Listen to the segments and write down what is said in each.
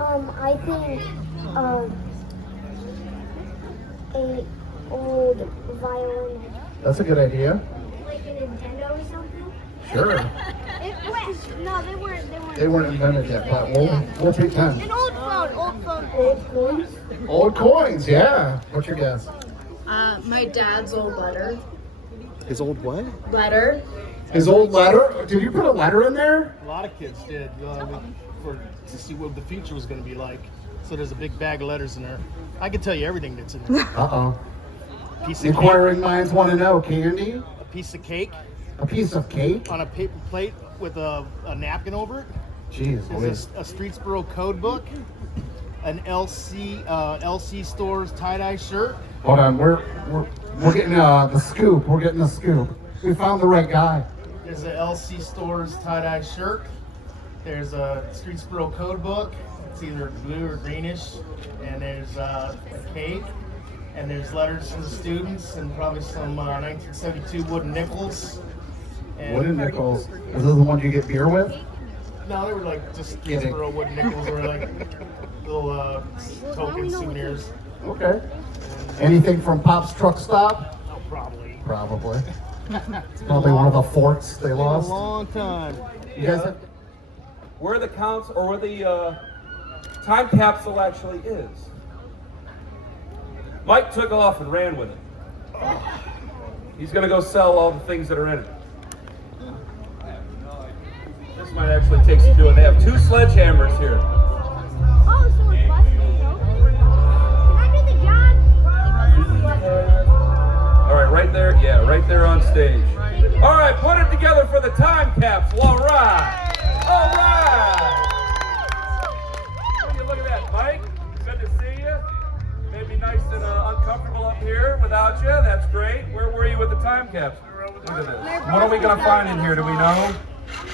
I think a old violin. That's a good idea. Like a Nintendo or something? Sure. No, they weren't. They weren't invented yet, but we'll pretend. An old phone. Old coins? Old coins, yeah. What's your guess? My dad's old letter. His old what? Letter. His old letter? Did you put a letter in there? A lot of kids did, to see what the future was going to be like. So there's a big bag of letters in there. I can tell you everything that's in there. Uh-oh. Piece of Inquiring minds want to know. Candy? a piece of cake A piece of cake? on a paper plate with a napkin over it. Jeez, There's Louise. a Streetsboro code book, an LC Stores tie-dye shirt. Hold on, we're getting the scoop. We're getting the scoop. We found the right guy. There's a LC Stores tie-dye shirt. There's a Streetsboro code book. It's either blue or greenish. And there's a cake. And there's letters from the students and probably some 1972 wooden nickels. And Wooden nickels. Are those the ones you get beer with? No, they were like just Kidding. Streetsboro wooden nickels or like little token souvenirs. Okay. Anything from Pop's Truck Stop? Oh, probably. Probably. It's probably one of the forts they A lost. long time. You guys have... Where the counts or where the time capsule actually is. Mike took off and ran with it. He's gonna go sell all the things that are in it. This might actually take some doing. They have 2 sledgehammers here. Oh, so it's busted open? Can I do the job? All right, right there. Yeah, right there on stage. All right, put it together for the time capsule. All right. All right. Look at that, Mike. Good to see you. Maybe nice and uncomfortable up here without you. That's great. Where were you with the time capsule? Look at this. What are we going to find in here? Do we know?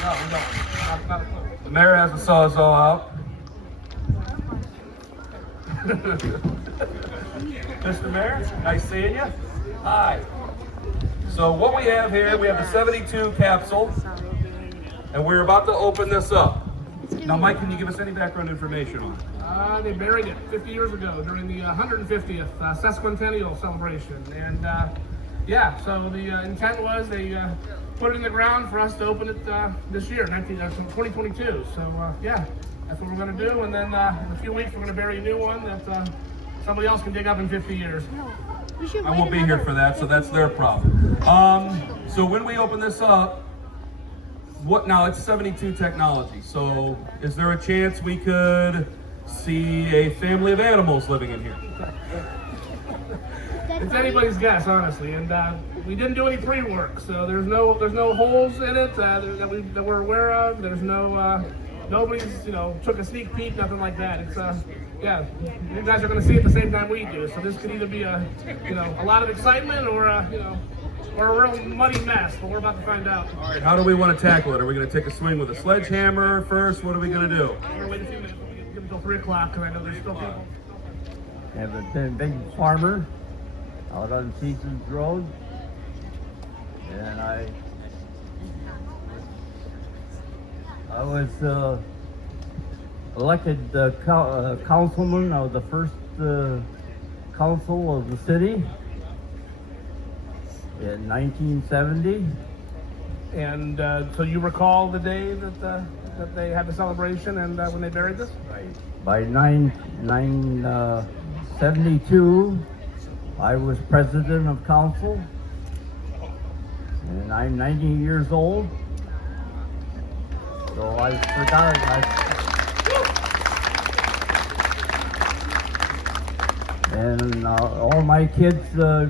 No, we don't. Not a clue. The mayor has the sawzall out. Mr. Mayor, nice seeing you. Hi. So what we have here, we have the 72 capsule, and we're about to open this up. Now, Mike, can you give us any background information on it? They buried it 50 years ago during the 150th Bicentennial celebration. And yeah, so the intent was they put it in the ground for us to open it this year, 2022. So yeah, that's what we're going to do. And then in a few weeks, we're going to bury a new one that somebody else can dig up in 50 years. I won't be here for that, so that's their problem. So when we open this up, now it's 72 technology, so is there a chance we could see a family of animals living in here? It's anybody's guess, honestly, and we didn't do any pre-work, so there's no holes in it that we're aware of. There's no nobody's took a sneak peek, nothing like that. It's yeah, you guys are going to see it the same time we do, so this could either be a lot of excitement or or a real muddy mess, but we're about to find out. All right, how do we want to tackle it? Are we going to take a swing with a sledgehammer first? What are we going to do? We're going to wait a few minutes. We'll give until 3 o'clock because I know there's still people. I have a big farmer out on Seasons Road, and I was elected councilman of the first council of the city in 1970. And so you recall the day that they had the celebration and when they buried this? By 1972, I was president of council, and I'm 90 years old. So I forgot. And all my kids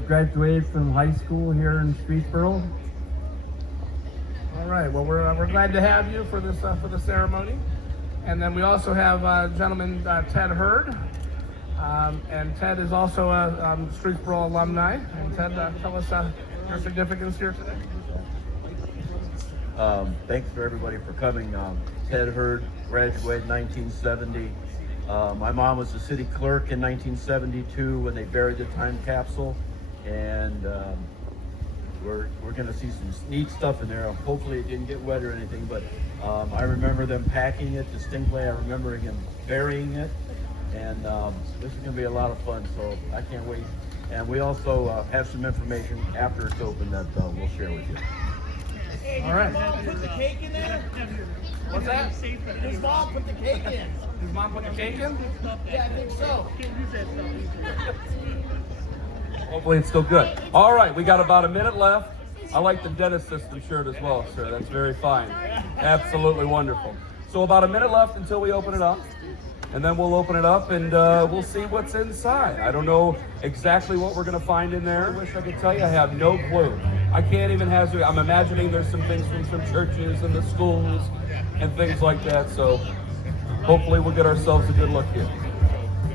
graduated from high school here in Streetsboro. All right. Well, we're glad to have you for the ceremony, and then we also have gentleman Ted Hurd, and Ted is also a Streetsboro alumni. And Ted, tell us your significance here today. Thanks for everybody for coming. Ted Hurd, graduated 1970. My mom was the city clerk in 1972 when they buried the time capsule, and we're gonna see some neat stuff in there. Hopefully it didn't get wet or anything, but I remember them packing it distinctly. I remember them burying it, and this is gonna be a lot of fun. So I can't wait. And we also have some information after it's open that we'll share with you. All right. Put the cake in there? What's that? His mom put the cake in. His mom put the cake in? Yeah, I think so. Hopefully it's still good. All right, we got about a minute left. I like the dentist system shirt as well, sir. That's very fine. Absolutely wonderful. So about a minute left until we open it up. And then we'll open it up and we'll see what's inside. I don't know exactly what we're gonna find in there. I wish I could tell you, I have no clue. I can't even hazard. I'm imagining there's some things from some churches and the schools and things like that. So hopefully we'll get ourselves a good look here.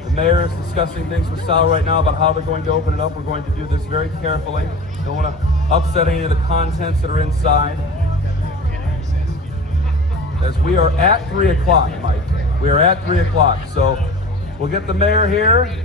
The mayor is discussing things with Sal right now about how they're going to open it up. We're going to do this very carefully. Don't want to upset any of the contents that are inside. As we are at 3 o'clock, Mike. We are at 3 o'clock. So we'll get the mayor here.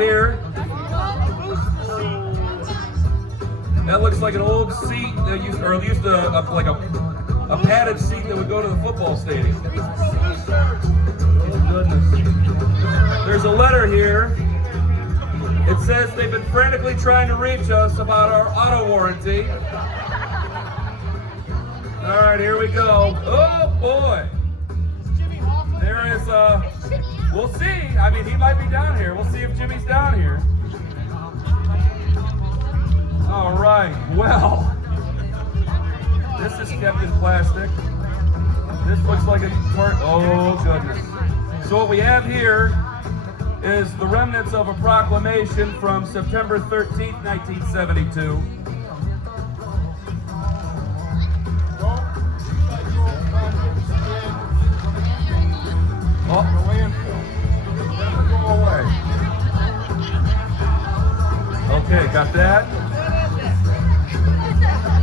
here, that looks like an old seat that used to like a padded seat that would go to the football stadium. Oh goodness. There's a letter here. It says they've been frantically trying to reach us about our auto warranty. All right, here we go. Oh boy. There is we'll see. I mean, he might be down here. We'll see if Jimmy's down here. All right, well, this is kept in plastic. This looks like a part, oh goodness. So what we have here is the remnants of a proclamation from September 13th, 1972. Oh, the landfill. Never go away. Okay, got that.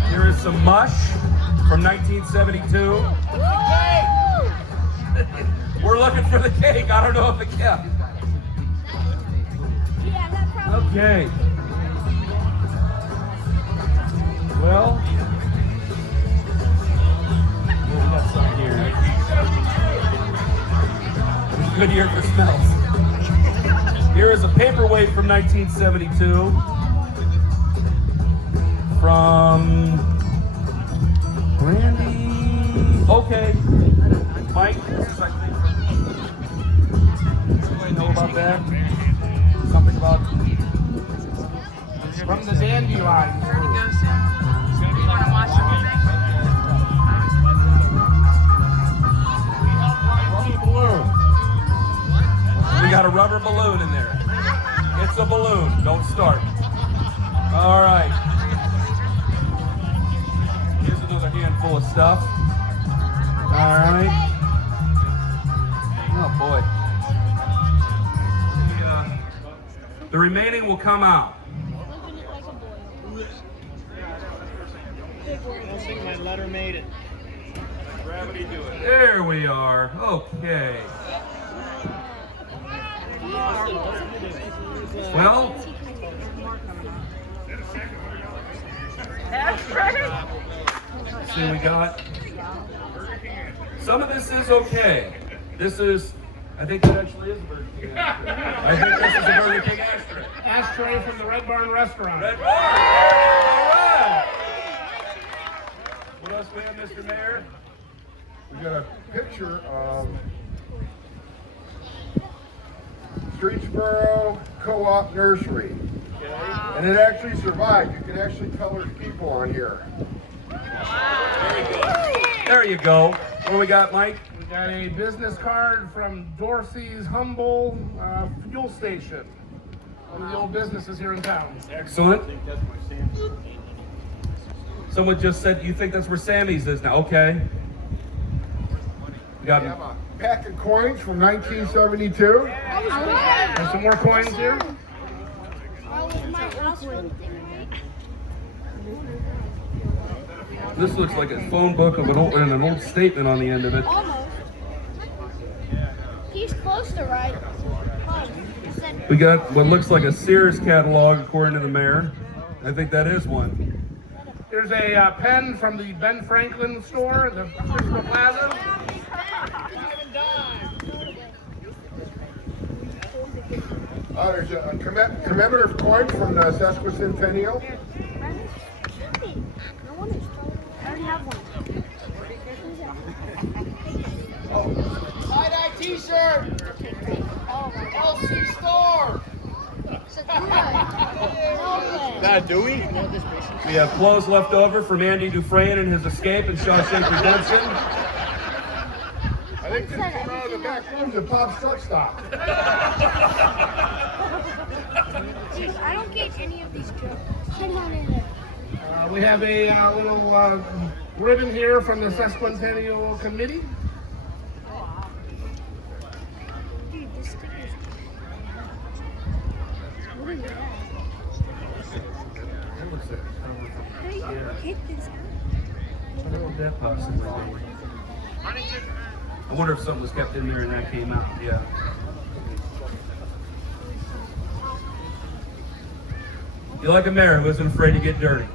Here is some mush from 1972. We're looking for the cake. I don't know if it kept. Okay. Well, we got some here. Good year for smells. Here is a paperweight from 1972 from Brandy. Okay, Mike. This is, I think, anybody know about that? Something about From the dandelion. We got a rubber balloon in there. It's a balloon. Don't start. All right. Here's another handful of stuff. All right. Oh boy. The remaining will come out. I think my letter made it. Gravity do it. There we are. Okay. Well, see, we got some of this is okay. This is, I think that actually is a Burger King ashtray. I think this is a Burger King ashtray. Ashtray from the Red Barn restaurant. Red Barn. All right. What else we have, Mr. Mayor? We got a picture of Streetsboro Co-op Nursery. And it actually survived. You can actually tell there's people on here. There you go. What do we got, Mike? We got a business card from Dorsey's Humble Fuel Station. One of the old businesses here in town. Excellent. Someone just said, you think that's where Sammy's is now? Okay. We got We have a pack of coins from 1972. There's some more coins here. This looks like a phone book of an old statement on the end of it. Almost. He's close to right. We got what looks like a Sears catalog, according to the mayor. I think that is one. Here's a pen from the Ben Franklin store, the Crystal Plaza. There's a commemorative coin from the Bicentennial. I already have one. Tie-dye t-shirt. LC store. Do we? We have clothes left over from Andy Dufresne and his escape in Shawshank Redemption. I think this came out of the back rooms of Bob's Truck Stop. I don't get any of these jokes. Sit down in there. We have a little ribbon here from the Bicentennial Committee. Dude, this sticker's... What is that? How do you get this out? I don't know what that possibly be. I wonder if something was kept in there and that came out. Yeah. You like a mayor who isn't afraid to get dirty.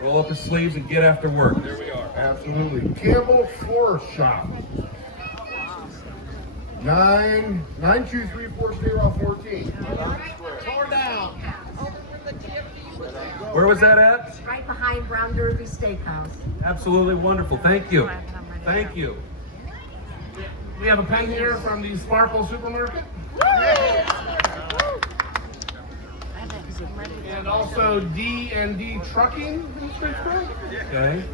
Roll up his sleeves and get after work. There we are. Absolutely. Campbell Floor Shop. 9234 State Route 14. Tore down. Where was that at? Right behind Brown Derby Steakhouse. Absolutely wonderful. Thank you. Thank you. We have a pen here from the Sparkle Supermarket. And also D&D Trucking in Streetsboro. Okay.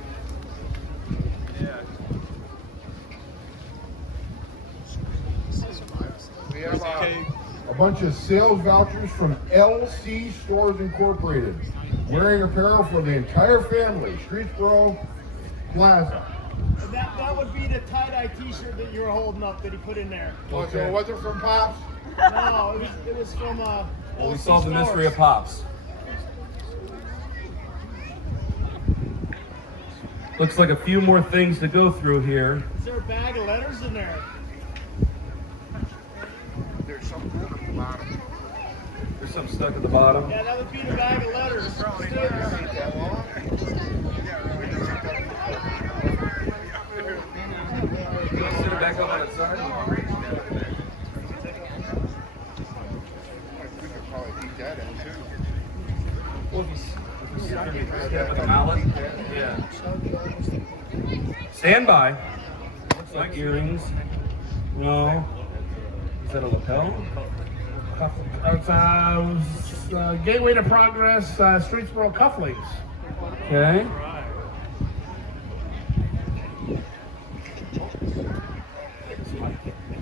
We have a bunch of sales vouchers from LC Stores Incorporated. Wearing apparel for the entire family. Streetsboro Plaza. And that would be the tie-dye t-shirt that you were holding up that he put in there. Oh, so was it from Pops? No, it was from Well, we LC solved the Stores. mystery of Pops. Looks like a few more things to go through here. Is there a bag of letters in there? There's some at the bottom. There's some stuck at the bottom. Yeah, that would be the bag of letters. Sit it back up on its side. We could probably keep that in too. Well, if you step with a mallet. Yeah. Stand by. Looks like earrings. No. Is that a lapel? It's Gateway to Progress, Streetsboro cufflinks. Okay.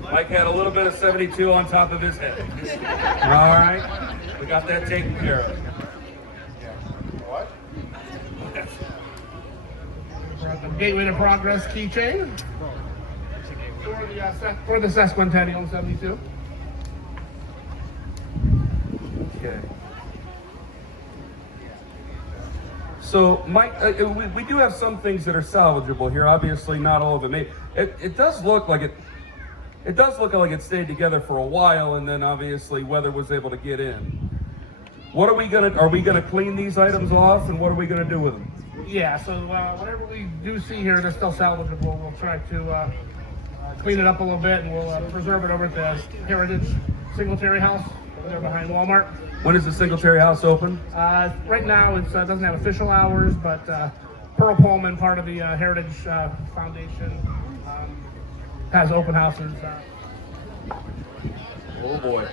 Mike had a little bit of 72 on top of his head. All right. We got that taken care of. What? Gateway to Progress keychain for the Sesquicentennial 72. Okay. So, Mike, we do have some things that are salvageable here. Obviously, not all of it. It does look like it. It does look like it stayed together for a while, and then obviously weather was able to get in. What are we gonna clean these items off, and what are we gonna do with them? Yeah, so whatever we do see here that's still salvageable, we'll try to clean it up a little bit, and we'll preserve it over at the Heritage Singletary House over there behind Walmart. When is the Singletary House open? Right now it doesn't have official hours, but Pearl Pullman, part of the Heritage Foundation, has open houses. Oh boy.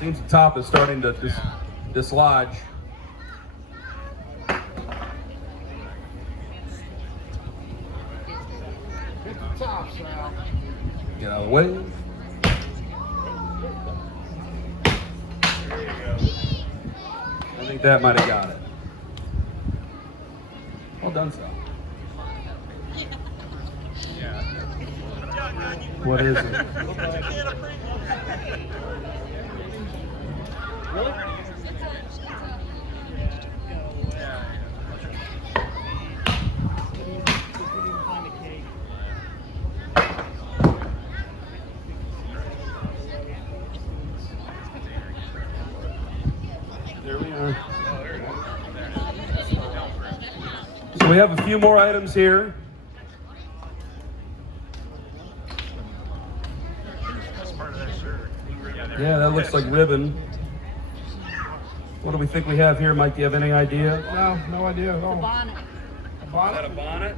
Seems the top is starting to dislodge. Tops now. Get out of the way. I think that might have got it. Well done, Sal. What is it? There we are. So we have a few more items here. Yeah, that looks like ribbon. What do we think we have here, Mike? Do you have any idea? No idea at all. Bonnet. A bonnet? Is that a bonnet?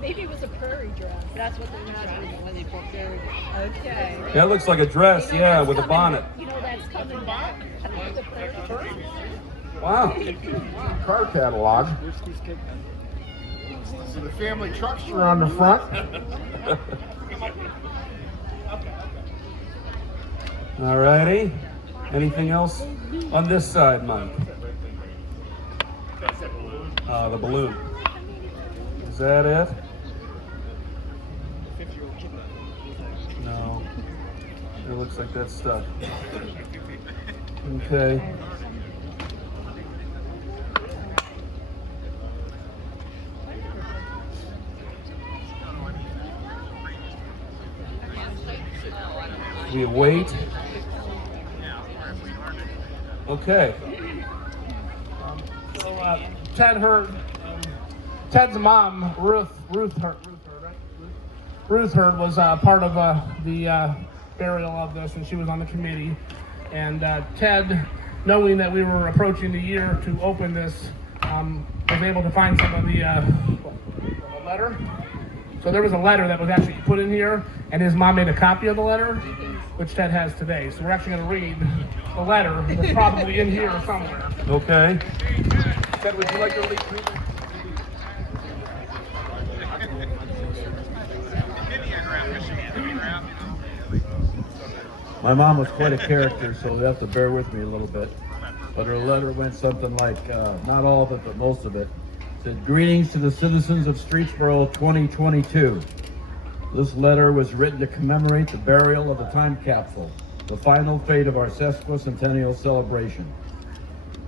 Maybe it was a prairie dress. That's what they had when they booked their. Okay. That looks like a dress, You know yeah, that's with a coming- bonnet. You know that's coming back. The prairie. Wow. Car catalog. So the family trucks are on the front. All righty. Anything else on this side, Mike? The balloon. Is that it? No. It looks like that's stuck. Okay. We wait. Okay. So Ted heard, Ted's mom, Ruth Heard, right? Ruth Heard was part of the burial of this, and she was on the committee. And Ted, knowing that we were approaching the year to open this, was able to find some of the letter. So there was a letter that was actually put in here, and his mom made a copy of the letter, which Ted has today. So we're actually going to read the letter that's probably in here somewhere. Okay. Ted, would you like to read? My mom was quite a character, so you have to bear with me a little bit. But her letter went something like, not all of it, but most of it. It said, "Greetings to the citizens of Streetsboro 2022. This letter was written to commemorate the burial of the time capsule, the final fate of our sesquicentennial celebration.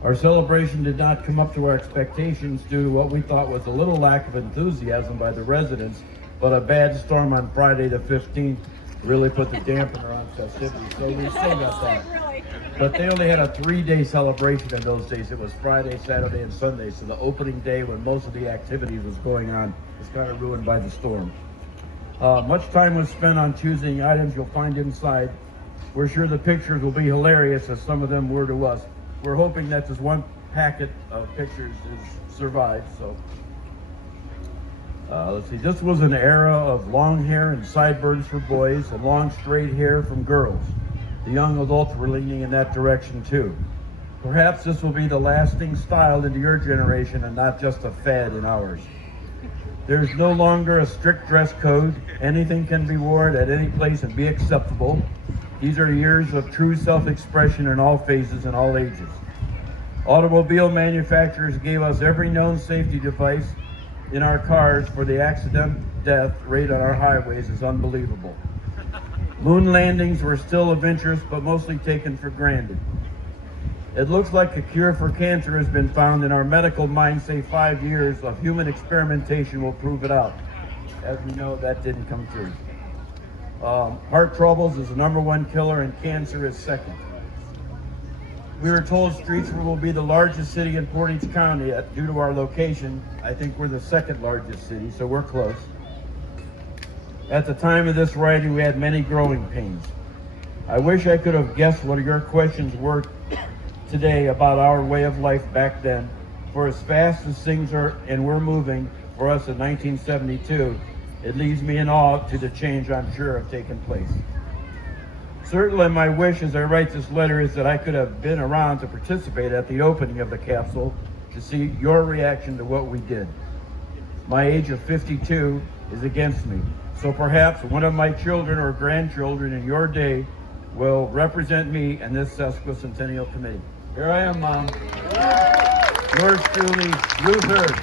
Our celebration did not come up to our expectations due to what we thought was a little lack of enthusiasm by the residents, but a bad storm on Friday the 15th really put the dampener on festivities, so we still got that. But they only had a 3-day celebration in those days. It was Friday, Saturday, and Sunday, so the opening day when most of the activities was going on was kind of ruined by the storm. Much time was spent on choosing items you'll find inside. We're sure the pictures will be hilarious, as some of them were to us. We're hoping that this one packet of pictures is survived, so. Let's see, this was an era of long hair and sideburns for boys and long straight hair from girls. The young adults were leaning in that direction too. Perhaps this will be the lasting style into your generation and not just a fad in ours. There's no longer a strict dress code. Anything can be worn at any place and be acceptable. These are years of true self-expression in all phases and all ages. Automobile manufacturers gave us every known safety device in our cars for the accident death rate on our highways is unbelievable. Moon landings were still of interest, but mostly taken for granted. It looks like a cure for cancer has been found, and our medical minds say 5 years of human experimentation will prove it out. As we know, that didn't come true. Heart troubles is the #1 killer, and cancer is second. We were told Streetsboro will be the largest city in Portage County. Due to our location, I think we're the second largest city, so we're close. At the time of this writing, we had many growing pains. I wish I could have guessed what your questions were today about our way of life back then. For as fast as things are and we're moving for us in 1972, it leaves me in awe to the change I'm sure have taken place. Certainly my wish as I write this letter is that I could have been around to participate at the opening of the capsule to see your reaction to what we did. My age of 52 is against me, so perhaps one of my children or grandchildren in your day will represent me in this sesquicentennial committee. Here I am, Mom. Yours truly, Ruth Heard.